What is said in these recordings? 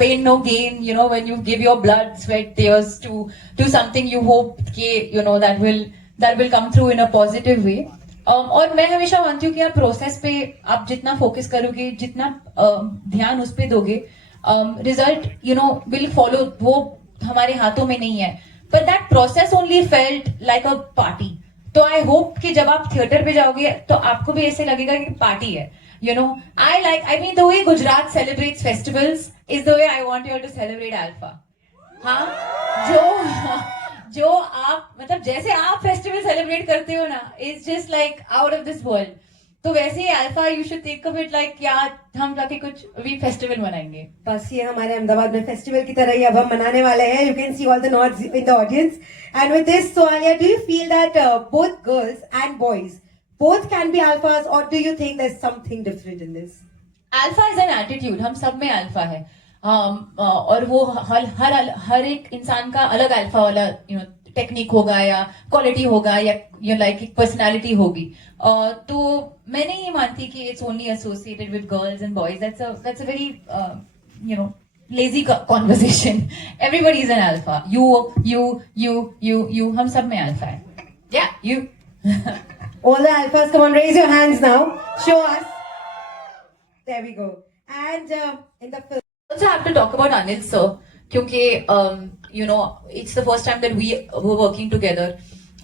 pain, no gain. You know, when you give your blood, sweat, tears to something you hope कि that will come through in a positive way. और मैं हमेशा मानती हूँ कि यार प्रोसेस पे आप जितना फोकस करोगे, जितना ध्यान उस पे दोगे, रिजल्ट विल फॉलो. वो हमारे हाथों में नहीं है. But that process only felt like a party. तो आई होप कि जब आप थिएटर पे जाओगे तो आपको भी ऐसे लगेगा कि पार्टी है. I mean, the way Gujarat celebrates festivals is the way I want you all to celebrate Alpha. हाँ, जो आप मतलब जैसे आप फेस्टिवल सेलिब्रेट करते हो ना, it's just like out of this world. तो वैसे ही alpha you should think of it like यार हम जाके कुछ भी फेस्टिवल मनाएंगे. बस ये हमारे अहमदाबाद में फेस्टिवल की तरह ही अब हम मनाने वाले हैं. You can see all the knots in the audience. And with this सोआलिया, do you feel that both girls and boys both can be alphas, or do you think there's something different in this? Alpha is an attitude. हम सब में alpha है. और वो हर एक इंसान का अलग अल्फा वाला टेक्निक होगा या क्वालिटी होगा या लाइक एक पर्सनालिटी होगी. तो मैं नहीं ये मानती कि it's only associated with girls and boys. That's a very lazy conversation. Everybody is an alpha. You. हम सब में अल्फा है. Yeah, you. All the alphas, come on, raise your hands now. Show us. There we go. And in the film. Also have to talk about Anil sir, क्योंकि it's the first time that we were working together.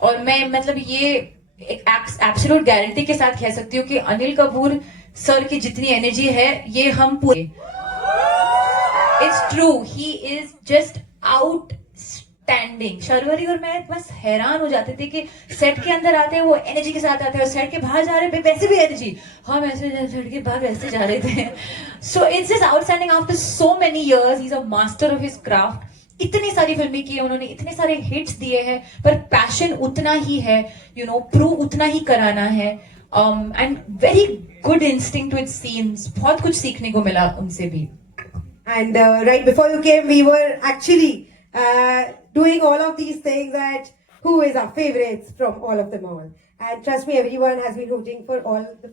और मैं मतलब ये एक absolute guarantee के साथ कह सकती हूँ कि अनिल कपूर सर की जितनी एनर्जी है ये हम पूरे. It's true. He is just outstanding. Sharvari और मैं बस हैरान हो जाते थे कि सेट के अंदर आते हैं वो एनर्जी के साथ आते हैं और सेट के बाहर जा रहे हैं वैसे भी एनर्जी. हम ऐसे सेट के बाहर वैसे जा रहे थे. So it's just outstanding. After so many years he is a master of his craft. इतनी सारी फिल्में की है उन्होंने, इतने सारे हिट्स दिए हैं, पर पैशन उतना ही है. प्रूव उतना ही कराना है. And very good instinct with scenes. बहुत कुछ सीखने को मिला उनसे भी. And right before you came, we were actually doing all of these things at who is our favorites from all of them all. And trust me, everyone has been rooting for all the